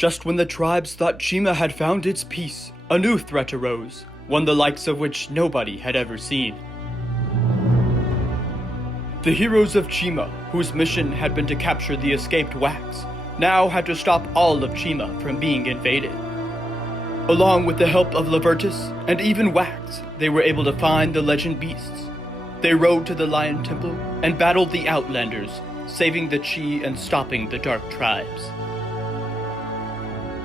Just when the tribes thought Chima had found its peace, a new threat arose, one the likes of which nobody had ever seen. The heroes of Chima, whose mission had been to capture the escaped Wax, now had to stop all of Chima from being invaded. Along with the help of Lavertus and even Wax, they were able to find the legend beasts. They rode to the Lion Temple and battled the Outlanders, saving the Chi and stopping the Dark Tribes.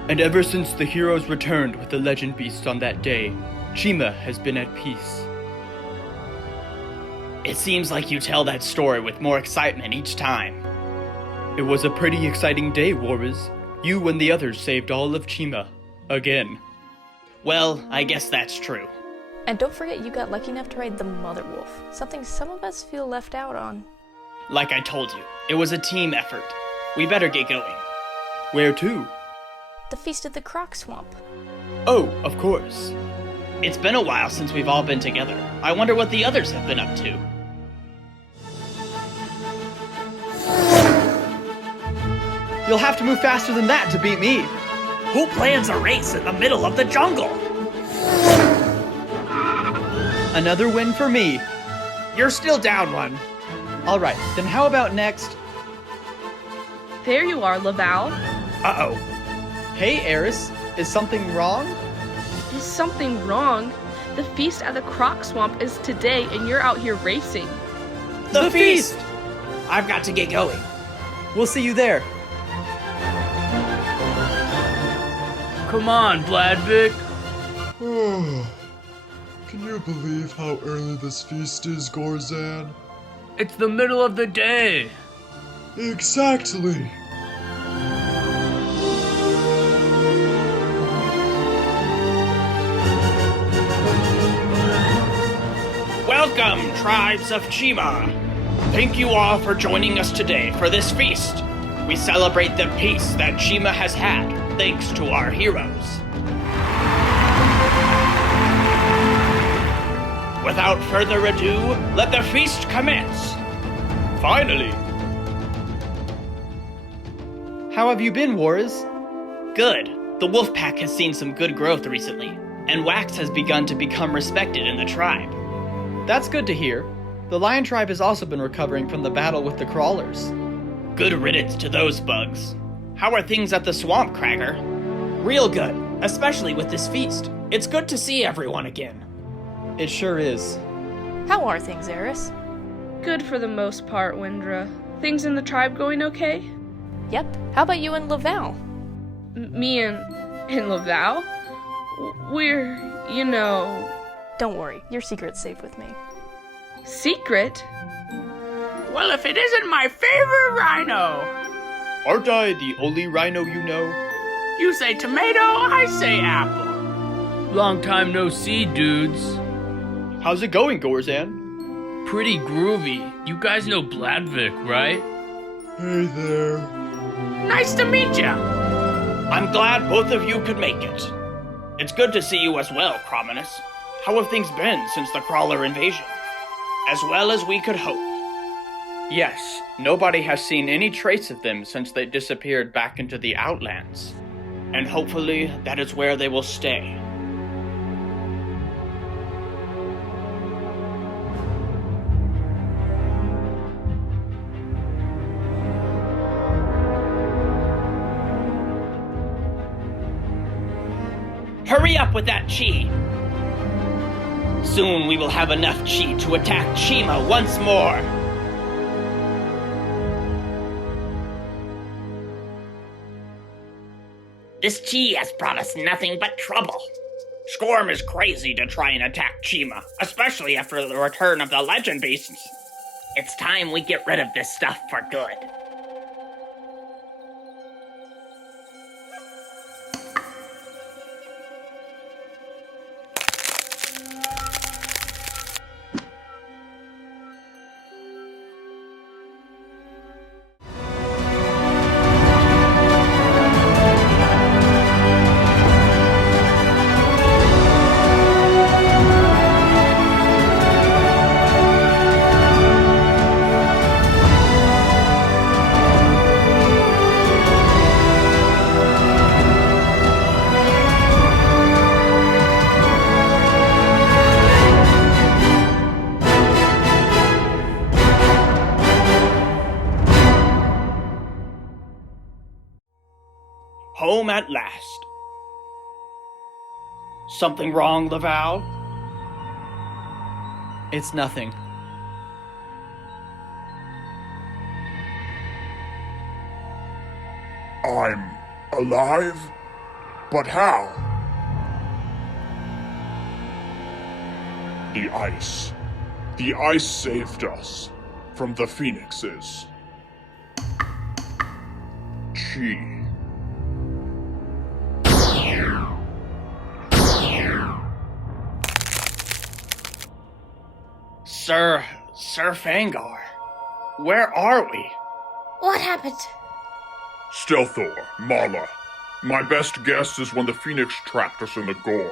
And ever since the heroes returned with the legend beasts on that day, Chima has been at peace. It seems like you tell that story with more excitement each time. It was a pretty exciting day, Warriors. You and the others saved all of Chima. Again. Well, I guess that's true. And don't forget you got lucky enough to ride the Mother Wolf, something some of us feel left out on. Like I told you, it was a team effort. We better get going. Where to? The Feast of the Croc Swamp. Oh, of course. It's been a while since we've all been together. I wonder what the others have been up to. You'll have to move faster than that to beat me. Who plans a race in the middle of the jungle? Another win for me. You're still down one. All right, then how about next? There you are, Laval. Uh-oh. Hey, Eris, is something wrong? Is something wrong? The feast at the Croc Swamp is today and you're out here racing. The feast! I've got to get going. We'll see you there. Come on, Bladvik. Oh, can you believe how early this feast is, Gorzan? It's the middle of the day. Exactly. Welcome, tribes of Chima. Thank you all for joining us today for this feast. We celebrate the peace that Chima has had, thanks to our heroes. Without further ado, let the feast commence. Finally! How have you been, Warriors? Good. The wolf pack has seen some good growth recently, and Wax has begun to become respected in the tribe. That's good to hear. The Lion Tribe has also been recovering from the battle with the Crawlers. Good riddance to those bugs. How are things at the swamp, Cracker? Real good, especially with this feast. It's good to see everyone again. It sure is. How are things, Eris? Good for the most part, Windra. Things in the tribe going okay? Yep. How about you and Laval? Me and Laval? We're, Don't worry, your secret's safe with me. Secret? Well, if it isn't my favorite rhino. Aren't I the only rhino you know? You say tomato, I say apple. Long time no see, dudes. How's it going, Gorzan? Pretty groovy. You guys know Bladvik, right? Hey there. Nice to meet ya. I'm glad both of you could make it. It's good to see you as well, Crominus. How have things been since the Crawler invasion? As well as we could hope. Yes, nobody has seen any trace of them since they disappeared back into the Outlands. And hopefully that is where they will stay. Hurry up with that chi! Soon we will have enough chi to attack Chima once more! This chi has brought us nothing but trouble. Scorm is crazy to try and attack Chima, especially after the return of the legend beasts. It's time we get rid of this stuff for good. home at last. Something wrong, Laval? It's nothing. I'm alive? But how? The ice. The ice saved us from the phoenixes. Chi. Sir Fangar, where are we? What happened? Stelthor, Mala. My best guess is when the phoenix trapped us in the gorge.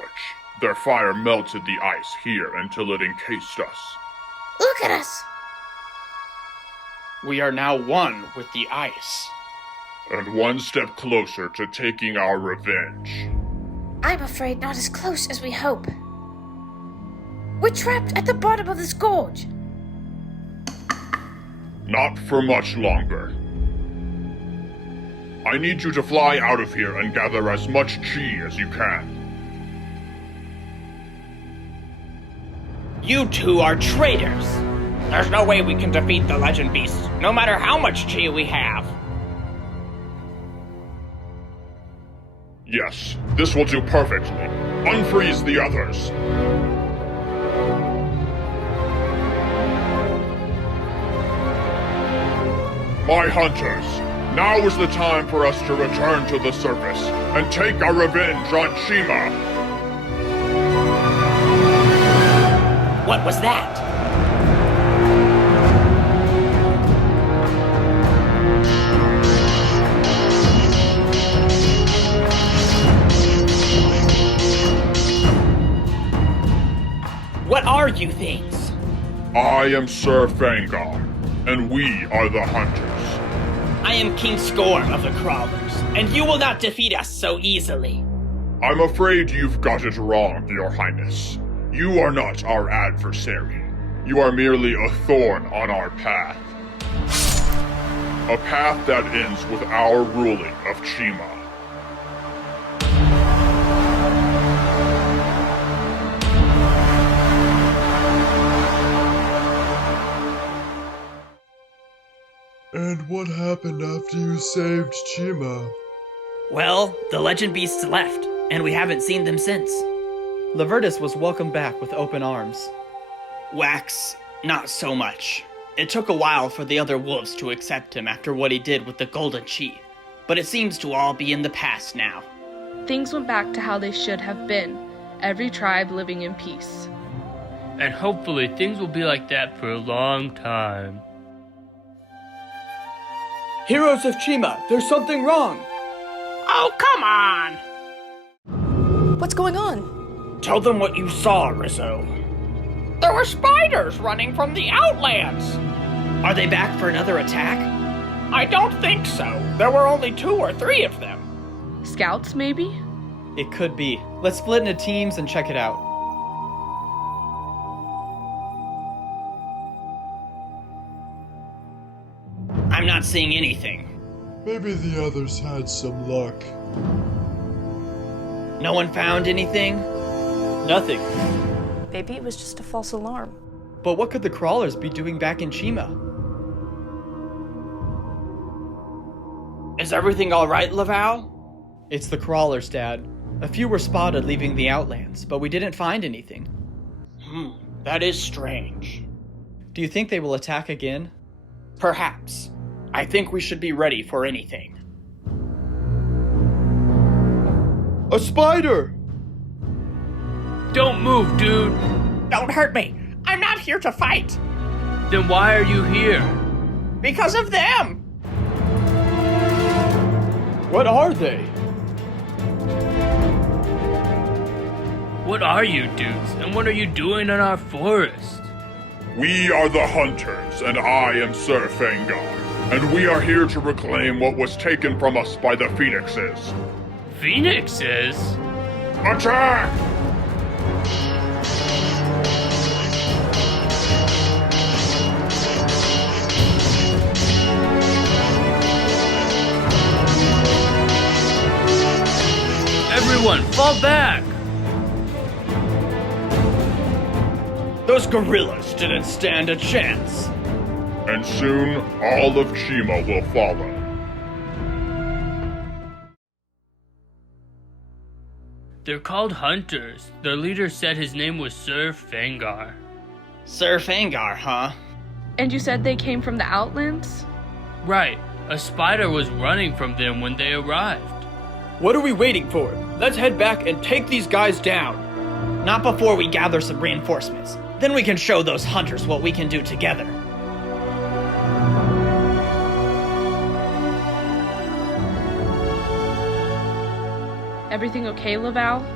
Their fire melted the ice here until it encased us. Look at us! We are now one with the ice. And one step closer to taking our revenge. I'm afraid not as close as we hope. We're trapped at the bottom of this gorge. Not for much longer. I need you to fly out of here and gather as much chi as you can. You two are traitors. There's no way we can defeat the legend beasts, no matter how much chi we have. Yes, this will do perfectly. Unfreeze the others. My hunters, now is the time for us to return to the surface and take our revenge on Chima. What was that? What are you things? I am Sir Fangar, and we are the hunters. I am King Scorn of the Crawlers, and you will not defeat us so easily. I'm afraid you've got it wrong, Your Highness. You are not our adversary. You are merely a thorn on our path. A path that ends with our ruling of Chima. And what happened after you saved Chima? Well, the legend beasts left, and we haven't seen them since. Lavertus was welcomed back with open arms. Wax, not so much. It took a while for the other wolves to accept him after what he did with the golden chi, but it seems to all be in the past now. Things went back to how they should have been, every tribe living in peace. And hopefully things will be like that for a long time. Heroes of Chima, there's something wrong! Oh, come on! What's going on? Tell them what you saw, Rizzo. There were spiders running from the Outlands! Are they back for another attack? I don't think so. There were only 2 or 3 of them. Scouts, maybe? It could be. Let's split into teams and check it out. I'm not seeing anything. Maybe the others had some luck. No one found anything? Nothing. Maybe it was just a false alarm. But what could the crawlers be doing back in Chima? Is everything all right, Laval? It's the crawlers, Dad. A few were spotted leaving the Outlands, but we didn't find anything. That is strange. Do you think they will attack again? Perhaps. I think we should be ready for anything. A spider! Don't move, dude! Don't hurt me! I'm not here to fight! Then why are you here? Because of them! What are they? What are you dudes, and what are you doing in our forest? We are the hunters, and I am Sir Fangar. And we are here to reclaim what was taken from us by the phoenixes. Phoenixes? Attack! Fall back! Those gorillas didn't stand a chance. And soon, all of Chima will follow. They're called hunters. Their leader said his name was Sir Fangar. Sir Fangar, huh? And you said they came from the Outlands? Right. A spider was running from them when they arrived. What are we waiting for? Let's head back and take these guys down. Not before we gather some reinforcements. Then we can show those hunters what we can do together. Everything okay, Laval?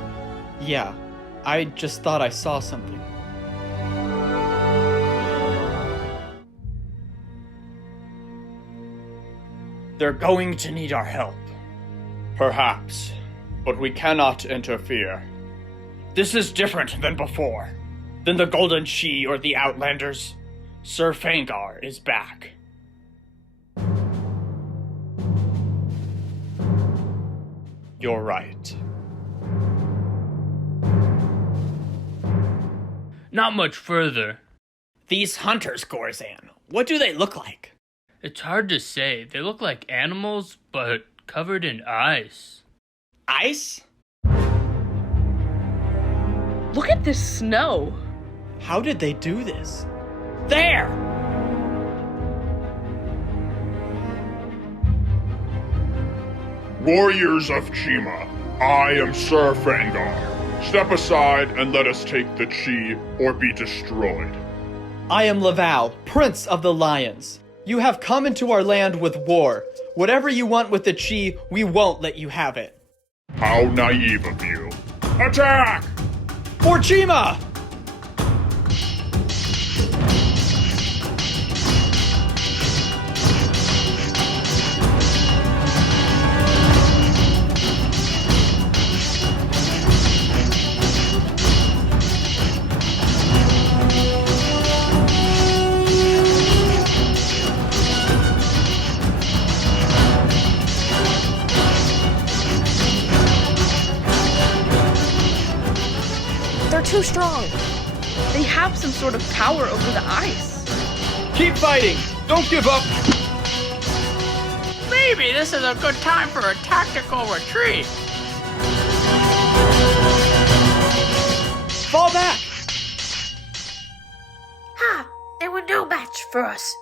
Yeah, I just thought I saw something. They're going to need our help. Perhaps, but we cannot interfere. This is different than before. Than the Golden Chi or the Outlanders. Sir Fangar is back. You're right. Not much further. These hunters, Gorzan, what do they look like? It's hard to say. They look like animals, but covered in ice. Ice? Look at this snow. How did they do this? There! Warriors of Chima, I am Sir Fangar. Step aside and let us take the Chi or be destroyed. I am Laval, Prince of the Lions. You have come into our land with war. Whatever you want with the Chi, we won't let you have it. How naive of you. Attack! For Chima! They're too strong. They have some sort of power over the ice. Keep fighting! Don't give up! Maybe this is a good time for a tactical retreat. Fall back! Ha! They were no match for us.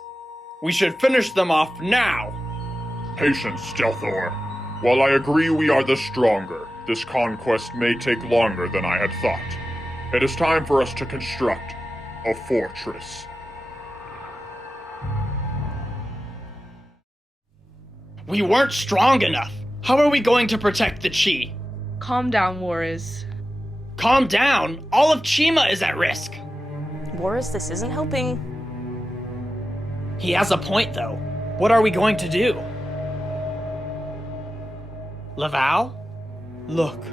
We should finish them off now! Patience, Stealthor. While I agree we are the stronger, this conquest may take longer than I had thought. It is time for us to construct a fortress. We weren't strong enough. How are we going to protect the Chi? Calm down, Warriors. Calm down. All of Chima is at risk. Boris, this isn't helping. He has a point, though. What are we going to do? Laval? Look.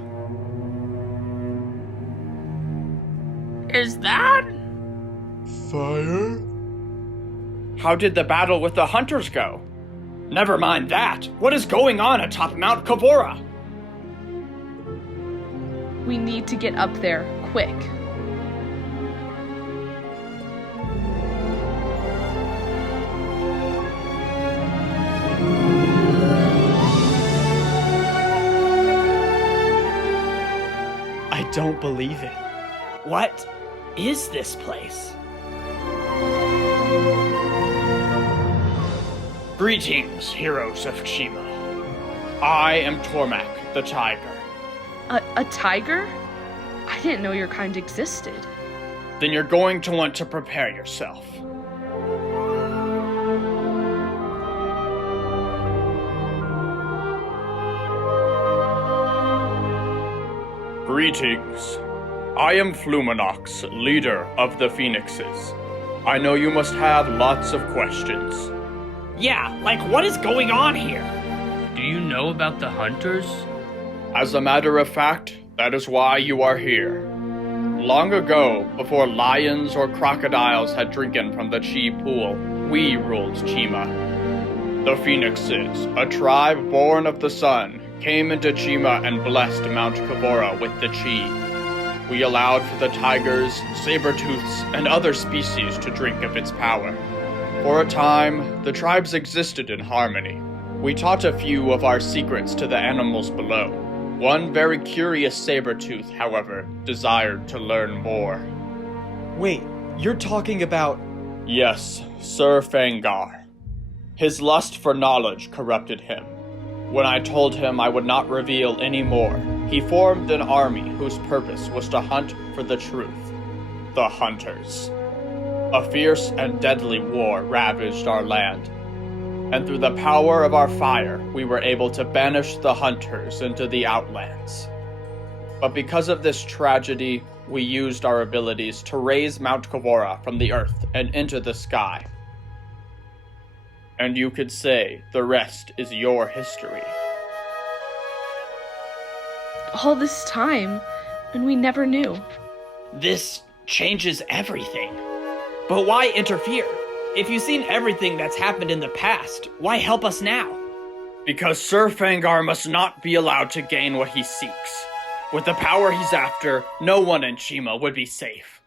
Is that? Fire? How did the battle with the hunters go? Never mind that. What is going on atop Mount Kavora? We need to get up there, quick. I don't believe it. What is this place? Greetings, heroes of Chima. I am Tormak, the tiger. A tiger? I didn't know your kind existed. Then you're going to want to prepare yourself. Greetings. I am Fluminox, leader of the Phoenixes. I know you must have lots of questions. Yeah, like what is going on here? Do you know about the hunters? As a matter of fact, that is why you are here. Long ago, before lions or crocodiles had drinking from the Chi pool, we ruled Chima. The Phoenixes, a tribe born of the sun, came into Chima and blessed Mount Kavora with the chi. We allowed for the tigers, saber-tooths, and other species to drink of its power. For a time, the tribes existed in harmony. We taught a few of our secrets to the animals below. One very curious saber-tooth, however, desired to learn more. Wait, you're talking about... Yes, Sir Fangar. His lust for knowledge corrupted him. When I told him I would not reveal any more, he formed an army whose purpose was to hunt for the truth. The Hunters. A fierce and deadly war ravaged our land, and through the power of our fire, we were able to banish the Hunters into the Outlands. But because of this tragedy, we used our abilities to raise Mount Kavora from the earth and into the sky. And you could say the rest is your history. All this time, and we never knew. This changes everything. But why interfere? If you've seen everything that's happened in the past, why help us now? Because Sir Fangar must not be allowed to gain what he seeks. With the power he's after, no one in Chima would be safe.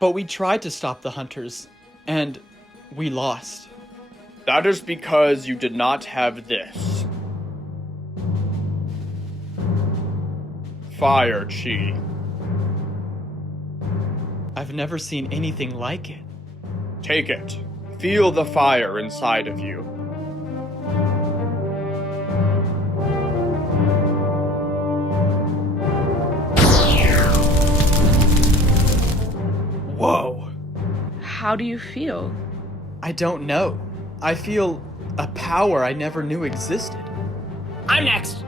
But we tried to stop the Hunters, and we lost. That is because you did not have this. Fire Chi. I've never seen anything like it. Take it. Feel the fire inside of you. Whoa! How do you feel? I don't know. I feel a power I never knew existed. I'm next!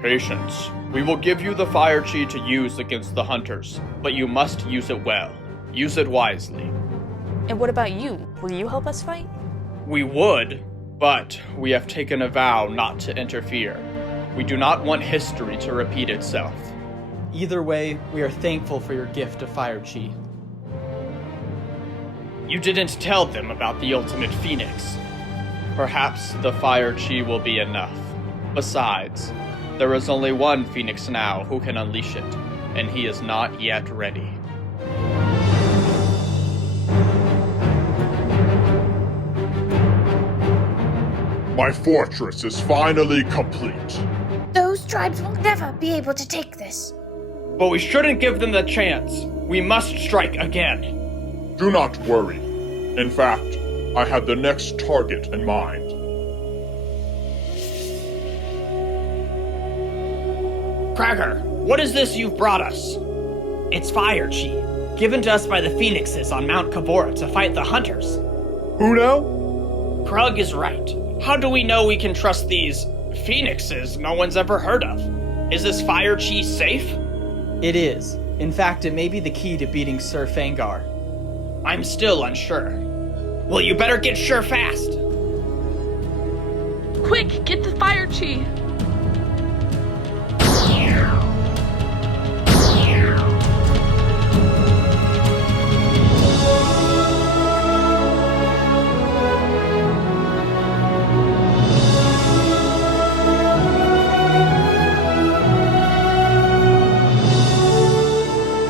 Patience. We will give you the fire chi to use against the Hunters, but you must use it well. Use it wisely. And what about you? Will you help us fight? We would, but we have taken a vow not to interfere. We do not want history to repeat itself. Either way, we are thankful for your gift of fire chi. You didn't tell them about the ultimate phoenix. Perhaps the fire chi will be enough. Besides, there is only one phoenix now who can unleash it, and he is not yet ready. My fortress is finally complete. Those tribes will never be able to take this. But we shouldn't give them the chance. We must strike again. Do not worry. In fact, I have the next target in mind. Cracker, what is this you've brought us? It's fire chi, given to us by the phoenixes on Mount Kavora to fight the Hunters. Who know? Krug is right. How do we know we can trust these phoenixes no one's ever heard of? Is this fire chi safe? It is. In fact, it may be the key to beating Sir Fangar. I'm still unsure. Well, you better get sure fast. Quick, get the fire chi!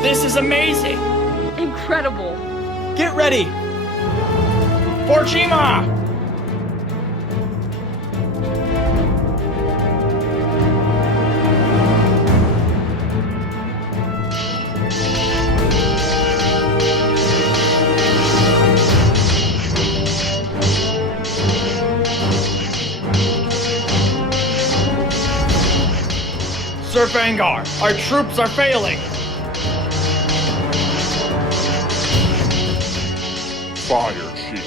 This is amazing! Incredible! Get ready! For Chima! Sir Fangar, our troops are failing! Fire chi.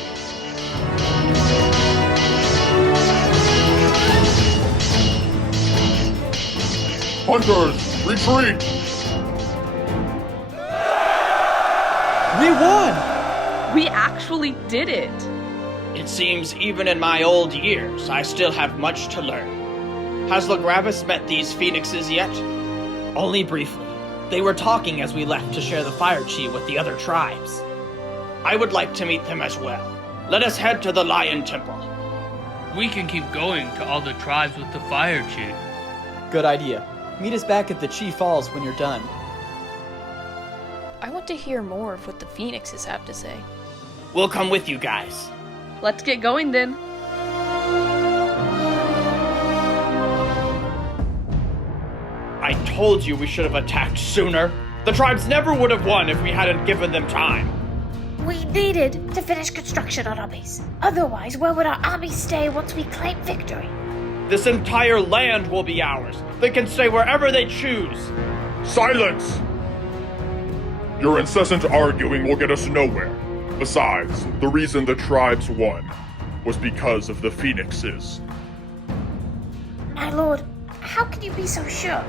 Hunters, retreat! We won! We actually did it! It seems even in my old years, I still have much to learn. Has Lagravis met these phoenixes yet? Only briefly. They were talking as we left to share the fire chi with the other tribes. I would like to meet them as well. Let us head to the Lion Temple. We can keep going to all the tribes with the fire chi. good idea. Meet us back at the Chi Falls when you're done. I want to hear more of what the phoenixes have to say. We'll come with you guys. Let's get going then. I told you we should have attacked sooner. The tribes never would have won if we hadn't given them time. We needed to finish construction on our base. Otherwise, where would our army stay once we claim victory? This entire land will be ours. They can stay wherever they choose. Silence! Your incessant arguing will get us nowhere. Besides, the reason the tribes won was because of the phoenixes. My lord, how can you be so sure?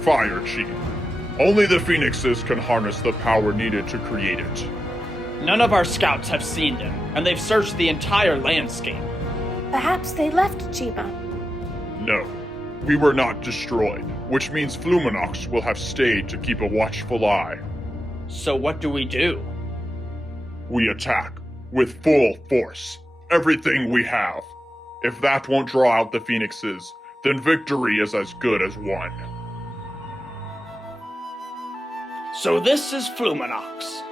Fire Chi. Only the phoenixes can harness the power needed to create it. None of our scouts have seen them, and they've searched the entire landscape. Perhaps they left Chima. No, we were not destroyed, which means Fluminox will have stayed to keep a watchful eye. So what do we do? We attack, with full force, everything we have. If that won't draw out the phoenixes, then victory is as good as won. So this is Fluminox.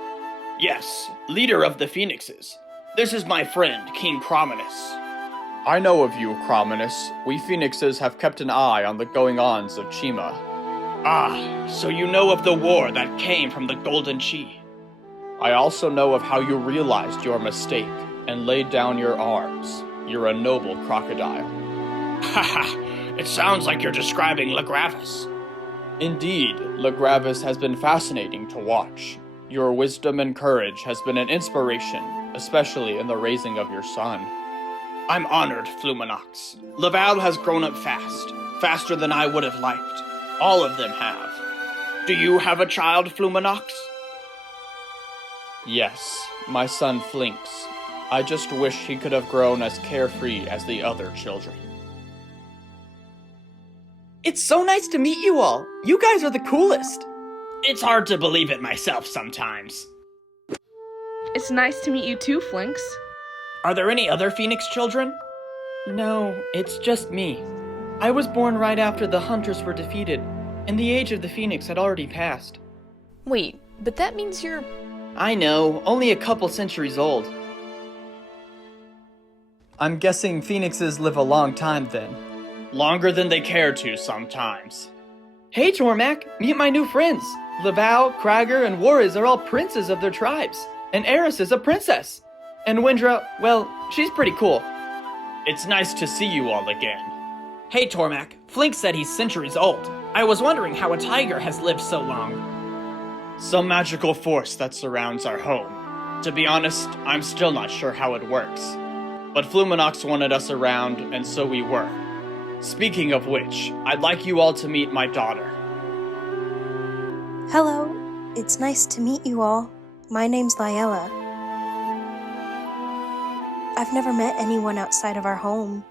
Yes, leader of the phoenixes. This is my friend, King Crominus. I know of you, Crominus. We phoenixes have kept an eye on the going-ons of Chima. Ah, so you know of the war that came from the Golden Chi. I also know of how you realized your mistake and laid down your arms. You're a noble crocodile. Haha, it sounds like you're describing Legravis. Indeed, Legravis has been fascinating to watch. Your wisdom and courage has been an inspiration, especially in the raising of your son. I'm honored, Fluminox. Laval has grown up fast, faster than I would have liked. All of them have. Do you have a child, Fluminox? Yes, my son Flinks. I just wish he could have grown as carefree as the other children. It's so nice to meet you all. You guys are the coolest. It's hard to believe it myself sometimes. It's nice to meet you too, Flinks. Are there any other Phoenix children? No, it's just me. I was born right after the hunters were defeated, and the age of the Phoenix had already passed. Wait, but that means you're... I know, only a couple centuries old. I'm guessing phoenixes live a long time then. Longer than they care to sometimes. Hey Tormac, meet my new friends. Laval, Krager, and Warriz are all princes of their tribes. And Eris is a princess. And Windra, well, she's pretty cool. It's nice to see you all again. Hey Tormac, Flink said he's centuries old. I was wondering how a tiger has lived so long. Some magical force that surrounds our home. To be honest, I'm still not sure how it works. But Fluminox wanted us around, and so we were. Speaking of which, I'd like you all to meet my daughter. Hello, it's nice to meet you all. My name's Liella. I've never met anyone outside of our home.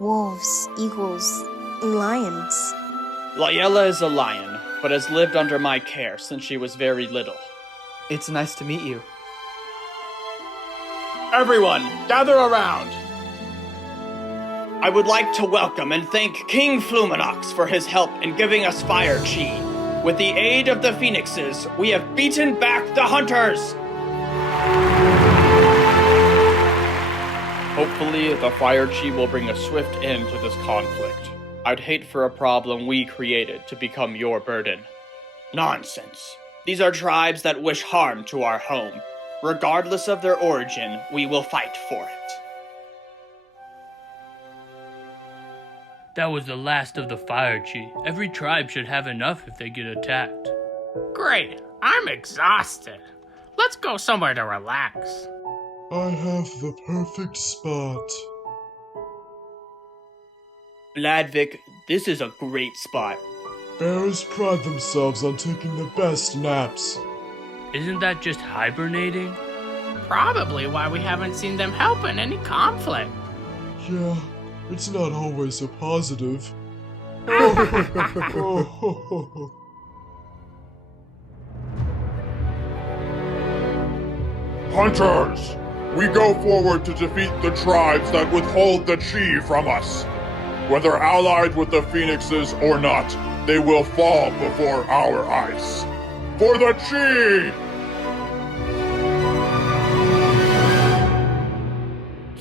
Wolves, eagles, and lions. Liella is a lion, but has lived under my care since she was very little. It's nice to meet you. Everyone, gather around! I would like to welcome and thank King Fluminox for his help in giving us Fire Chi. With the aid of the Phoenixes, we have beaten back the Hunters! Hopefully, the Fire Chi will bring a swift end to this conflict. I'd hate for a problem we created to become your burden. Nonsense. These are tribes that wish harm to our home. Regardless of their origin, we will fight for it. That was the last of the Fire Chi. Every tribe should have enough if they get attacked. Great. I'm exhausted. Let's go somewhere to relax. I have the perfect spot. Ladvik, this is a great spot. Bears pride themselves on taking the best naps. Isn't that just hibernating? Probably why we haven't seen them help in any conflict. Yeah, it's not always so positive. Hunters! We go forward to defeat the tribes that withhold the Chi from us. Whether allied with the phoenixes or not, they will fall before our ice. For the Chi!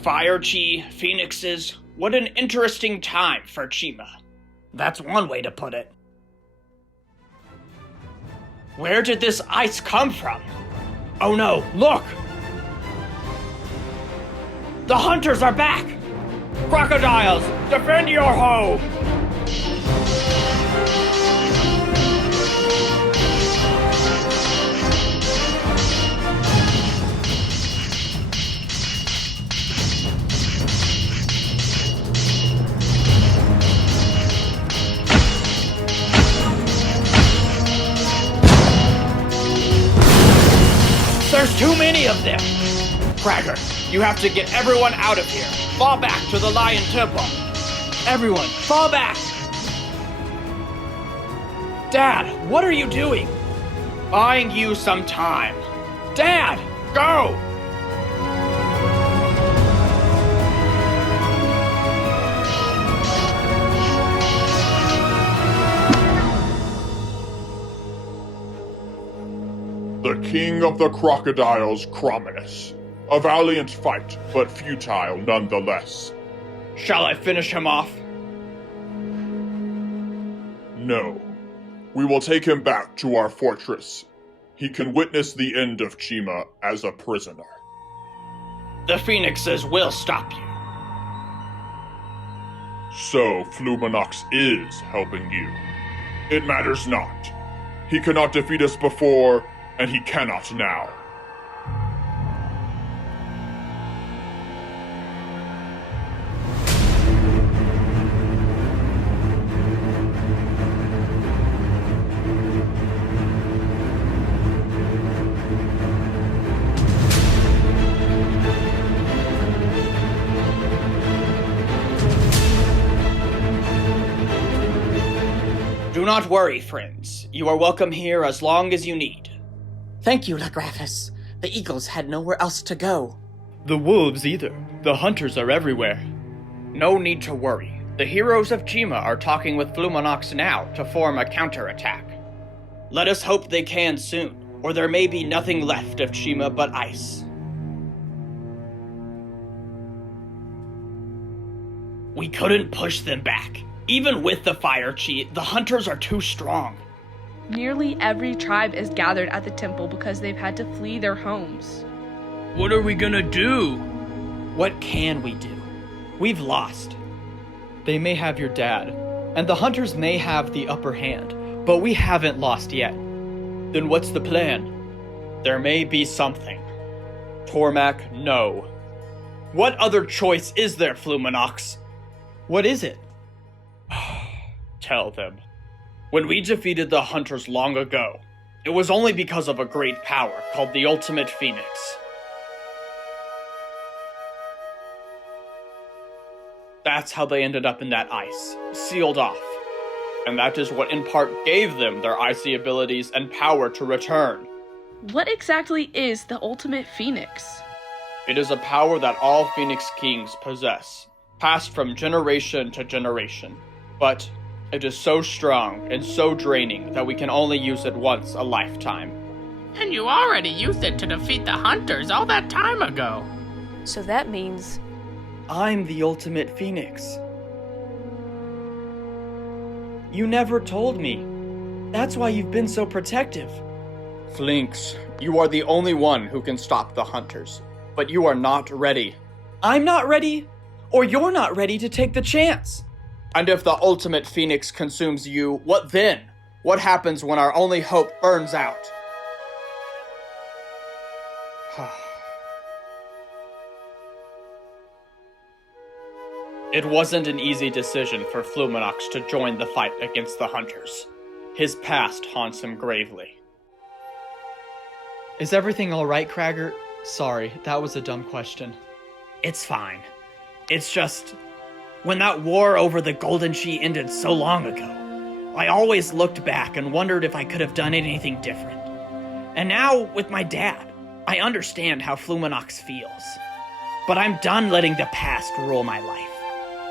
Fire Chi, phoenixes, what an interesting time for Chima. That's one way to put it. Where did this ice come from? Oh no, look! The hunters are back! Crocodiles, defend your home! There's too many of them! Cragger, you have to get everyone out of here. Fall back to the Lion Temple. Everyone, fall back! Dad, what are you doing? Buying you some time. Dad, go! The king of the crocodiles, Crominus. A valiant fight, but futile nonetheless. Shall I finish him off? No. We will take him back to our fortress. He can witness the end of Chima as a prisoner. The phoenixes will stop you. So, Fluminox is helping you. It matters not. He cannot defeat us before, and he cannot now. Do not worry, friends. You are welcome here as long as you need. Thank you, Lagraphus. The eagles had nowhere else to go. The wolves either. The hunters are everywhere. No need to worry. The heroes of Chima are talking with Fluminox now to form a counterattack. Let us hope they can soon, or there may be nothing left of Chima but ice. We couldn't push them back. Even with the fire chi, the hunters are too strong. Nearly every tribe is gathered at the temple because they've had to flee their homes. What are we gonna do? What can we do? We've lost. They may have your dad, and the hunters may have the upper hand, but we haven't lost yet. Then what's the plan? There may be something. Tormac, no. What other choice is there, Fluminox? What is it? Tell them. When we defeated the hunters long ago, it was only because of a great power called the Ultimate Phoenix. That's how they ended up in that ice, sealed off. And that is what in part gave them their icy abilities and power to return. What exactly is the Ultimate Phoenix? It is a power that all Phoenix Kings possess, passed from generation to generation. But it is so strong and so draining that we can only use it once a lifetime. And you already used it to defeat the hunters all that time ago. So that means... I'm the Ultimate Phoenix. You never told me. That's why you've been so protective. Flinks, you are the only one who can stop the hunters. But you are not ready. I'm not ready, or you're not ready to take the chance. And if the Ultimate Phoenix consumes you, what then? What happens when our only hope burns out? It wasn't an easy decision for Fluminox to join the fight against the hunters. His past haunts him gravely. Is everything alright, Cragger? Sorry, that was a dumb question. It's fine. It's just... when that war over the Golden Chi ended so long ago, I always looked back and wondered if I could have done anything different. And now, with my dad, I understand how Fluminox feels. But I'm done letting the past rule my life.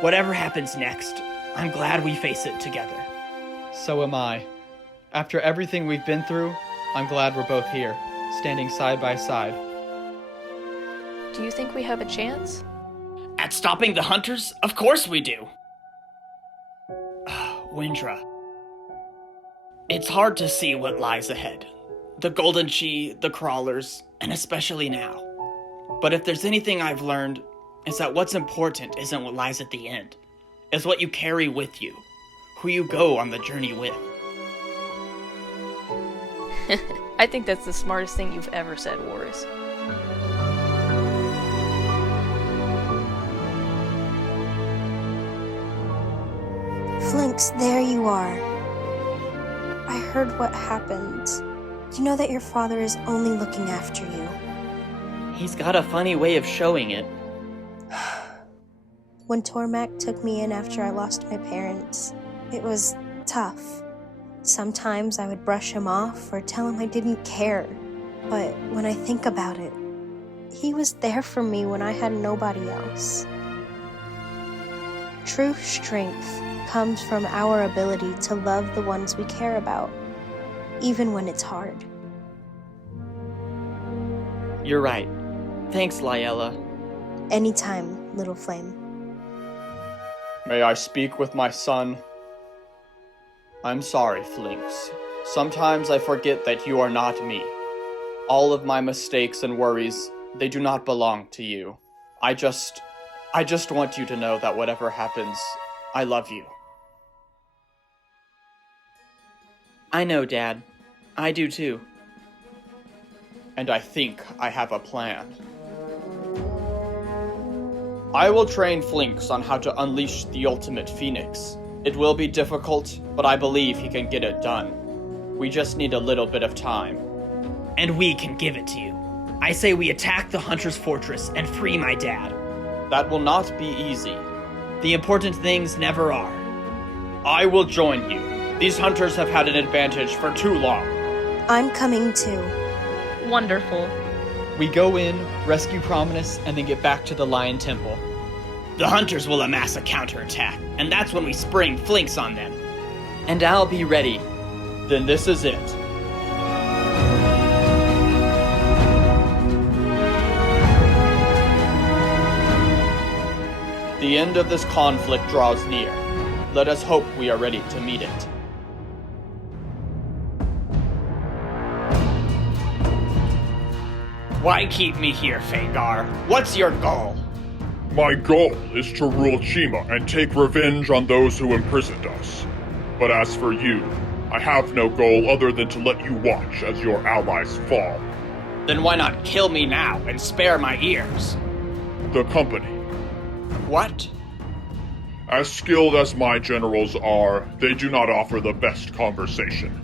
Whatever happens next, I'm glad we face it together. So am I. After everything we've been through, I'm glad we're both here, standing side by side. Do you think we have a chance? At stopping the hunters? Of course we do. Windra. It's hard to see what lies ahead. The Golden Chi, the crawlers, and especially now. But if there's anything I've learned, it's that what's important isn't what lies at the end. It's what you carry with you, who you go on the journey with. I think that's the smartest thing you've ever said, Warris. Flinks, there you are. I heard what happened. You know that your father is only looking after you. He's got a funny way of showing it. When Tormac took me in after I lost my parents, it was tough. Sometimes I would brush him off or tell him I didn't care. But when I think about it, he was there for me when I had nobody else. True strength comes from our ability to love the ones we care about, even when it's hard. You're right. Thanks, Liella. Anytime, little flame. May I speak with my son? I'm sorry, Flinks. Sometimes I forget that you are not me. All of my mistakes and worries, they do not belong to you. I just want you to know that whatever happens, I love you. I know, Dad. I do too. And I think I have a plan. I will train Flinks on how to unleash the ultimate Phoenix. It will be difficult, but I believe he can get it done. We just need a little bit of time. And we can give it to you. I say we attack the Hunter's Fortress and free my dad. That will not be easy. The important things never are. I will join you. These hunters have had an advantage for too long. I'm coming too. Wonderful. We go in, rescue Prominus, and then get back to the Lion Temple. The hunters will amass a counterattack, and that's when we spring Flinks on them. And I'll be ready. Then this is it. The end of this conflict draws near. Let us hope we are ready to meet it. Why keep me here, Fangar? What's your goal? My goal is to rule Chima and take revenge on those who imprisoned us. But as for you, I have no goal other than to let you watch as your allies fall. Then why not kill me now and spare my ears? The company. What? As skilled as my generals are, they do not offer the best conversation.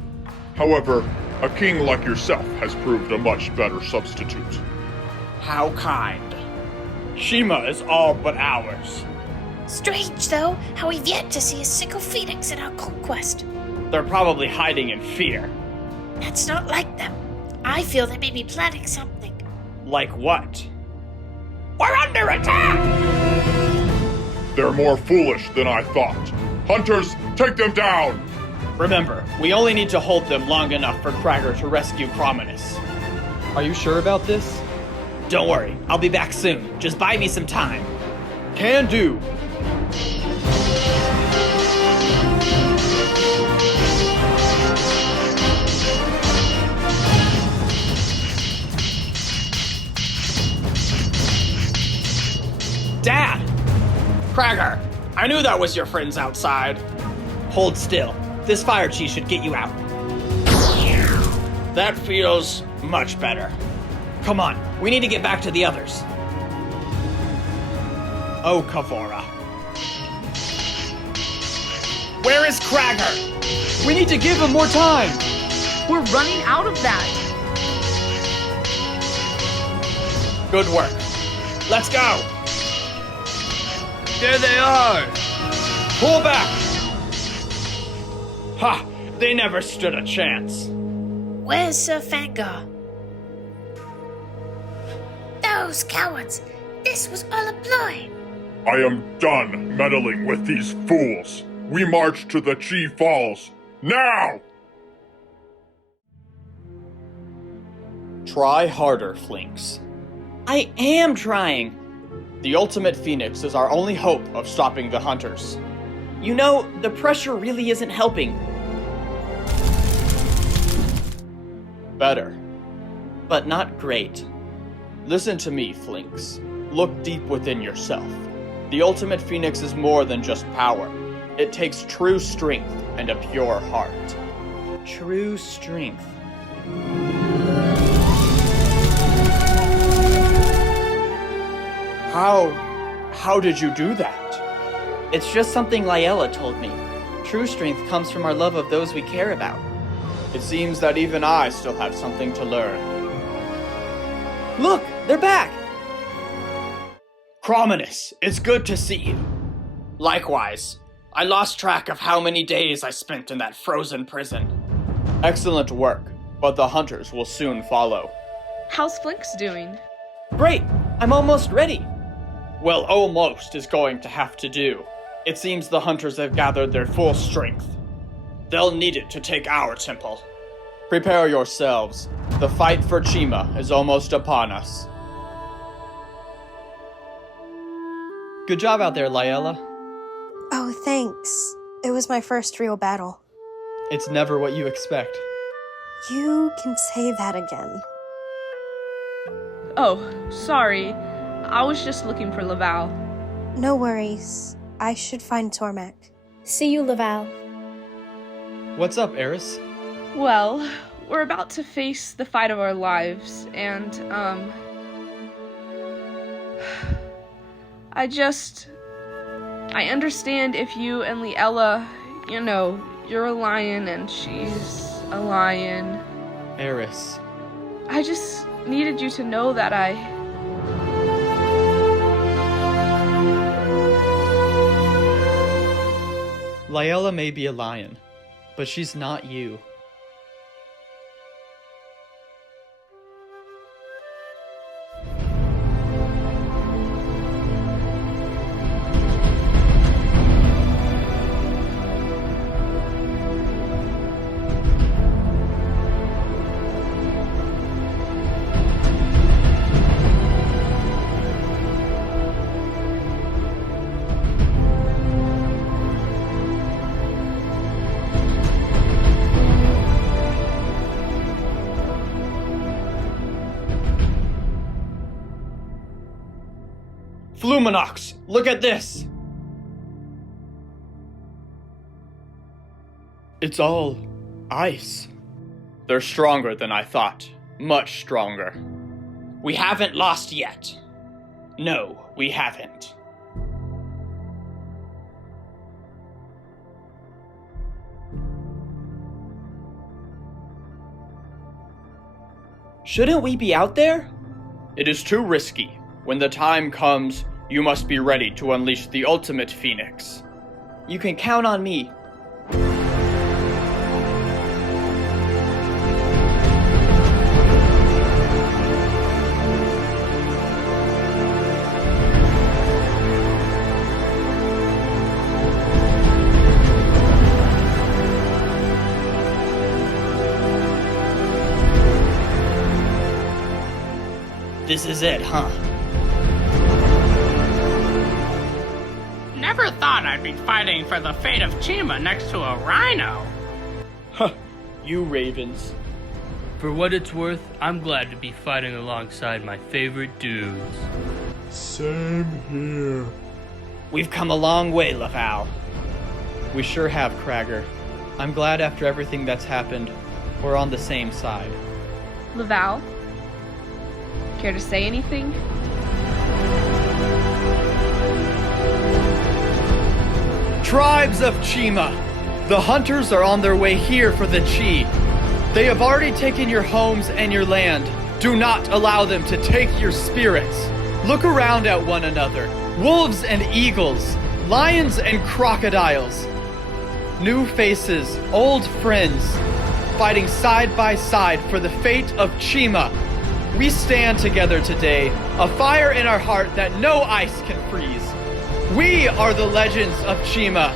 However, a king like yourself has proved a much better substitute. How kind. Chima is all but ours. Strange, though, how we've yet to see a single phoenix in our conquest. They're probably hiding in fear. That's not like them. I feel they may be planning something. Like what? We're under attack! They're more foolish than I thought. Hunters, take them down! Remember, we only need to hold them long enough for Krager to rescue Prominus. Are you sure about this? Don't worry, I'll be back soon. Just buy me some time. Can do. Dad! Krager! I knew that was your friends outside. Hold still. This fire chi should get you out. That feels much better. Come on, we need to get back to the others. Oh, Kavora. Where is Krager? We need to give him more time! We're running out of that. Good work. Let's go! There they are! Pull back! Ha! They never stood a chance. Where's Sir Fangar? Those cowards! This was all a ploy! I am done meddling with these fools. We march to the Chi Falls. Now! Try harder, Flinks. I am trying! The ultimate phoenix is our only hope of stopping the hunters. You know, the pressure really isn't helping. Better, but not great. Listen to me, Flinks. Look deep within yourself. The ultimate phoenix is more than just power. It takes true strength and a pure heart. True strength. How did you do that? It's just something Liella told me. True strength comes from our love of those we care about. It seems that even I still have something to learn. Look, they're back! Chrominus, it's good to see you. Likewise. I lost track of how many days I spent in that frozen prison. Excellent work, but the hunters will soon follow. How's Flinks doing? Great! I'm almost ready! Well, almost is going to have to do. It seems the hunters have gathered their full strength. They'll need it to take our temple. Prepare yourselves. The fight for Chima is almost upon us. Good job out there, Liella. Oh, thanks. It was my first real battle. It's never what you expect. You can say that again. Oh, sorry. I was just looking for Laval. No worries. I should find Tormek. See you, Laval. What's up, Eris? Well, we're about to face the fight of our lives, and, I understand if you and Liella, you know, you're a lion and she's a lion. Eris. I just needed you to know that Liella may be a lion, but she's not you. Fluminox, look at this! It's all ice. They're stronger than I thought. Much stronger. We haven't lost yet. No, we haven't. Shouldn't we be out there? It is too risky. When the time comes, you must be ready to unleash the ultimate phoenix. You can count on me. This is it, huh? Never thought I'd be fighting for the fate of Chima next to a rhino. Huh, you ravens. For what it's worth, I'm glad to be fighting alongside my favorite dudes. Same here. We've come a long way, Laval. We sure have, Krager. I'm glad after everything that's happened, we're on the same side. Laval? Care to say anything? Tribes of Chima! The hunters are on their way here for the Chi. They have already taken your homes and your land. Do not allow them to take your spirits. Look around at one another. Wolves and eagles, lions and crocodiles. New faces, old friends, fighting side by side for the fate of Chima. We stand together today, a fire in our heart that no ice can freeze. We are the Legends of Chima.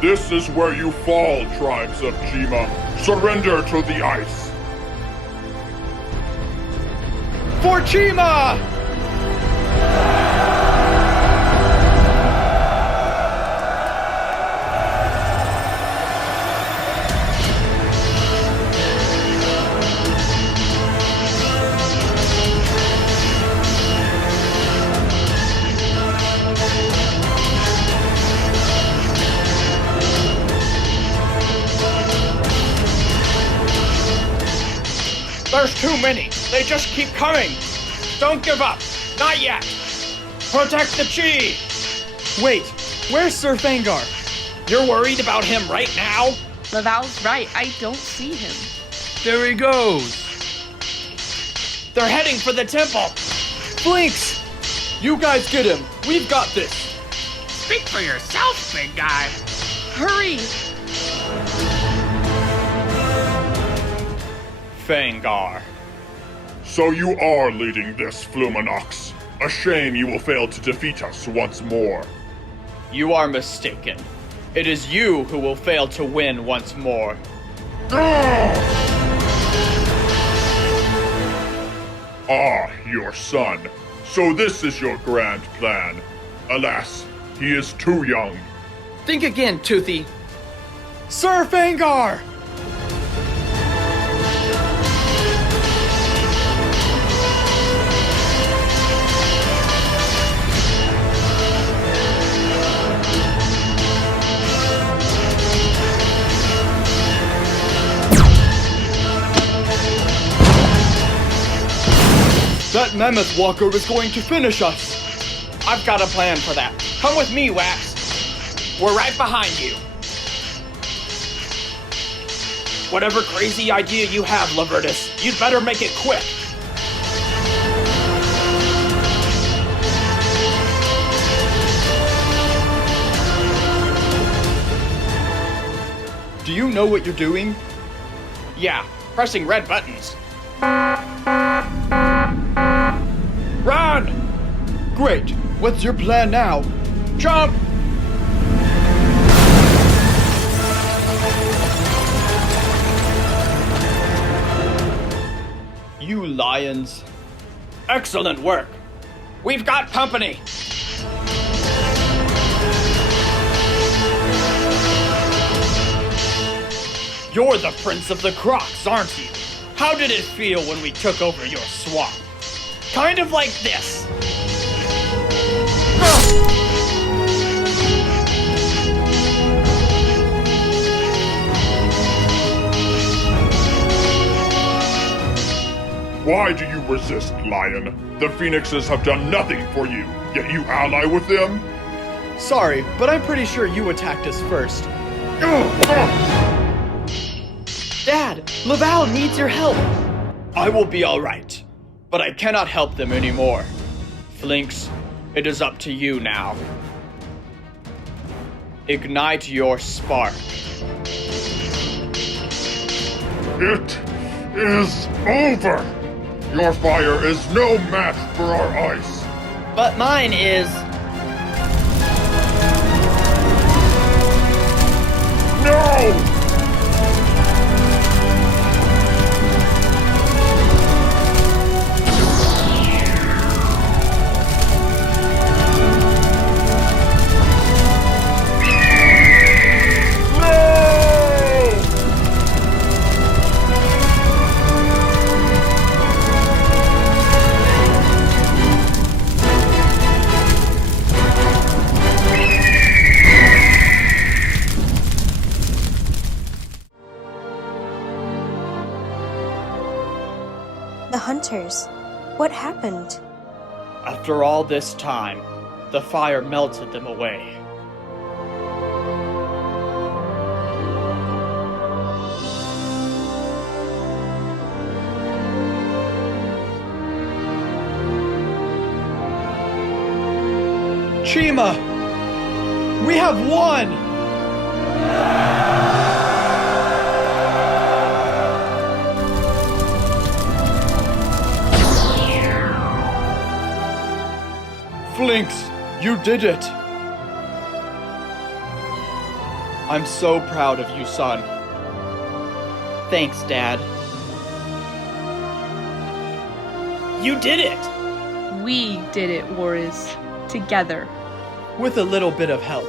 This is where you fall, tribes of Chima. Surrender to the ice. For Chima! There's too many. They just keep coming. Don't give up. Not yet. Protect the chi. Wait, where's Sir Fangar? You're worried about him right now? Laval's right. I don't see him. There he goes. They're heading for the temple. Blinks! You guys get him. We've got this. Speak for yourself, big guy. Hurry! Fangar. So you are leading this, Fluminox. A shame you will fail to defeat us once more. You are mistaken. It is you who will fail to win once more. Ah, your son. So this is your grand plan. Alas, he is too young. Think again, Toothy. Sir Fangar! That mammoth walker is going to finish us. I've got a plan for that. Come with me, Wax. We're right behind you. Whatever crazy idea you have, Lavertus, you'd better make it quick. Do you know what you're doing? Yeah, pressing red buttons. Run! Great. What's your plan now? Jump! You lions. Excellent work. We've got company. You're the Prince of the Crocs, aren't you? How did it feel when we took over your swamp? Kind of like this. Why do you resist, Lion? The Phoenixes have done nothing for you, yet you ally with them? Sorry, but I'm pretty sure you attacked us first. Dad, Laval needs your help. I will be all right, but I cannot help them anymore. Flinks, it is up to you now. Ignite your spark. It is over! Your fire is no match for our ice. But mine is. No! The hunters. What happened? After all this time, the fire melted them away. Chima! We have won! Lynx, you did it! I'm so proud of you, son. Thanks, Dad. You did it! We did it, Warriors. Together. With a little bit of help.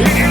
Yeah.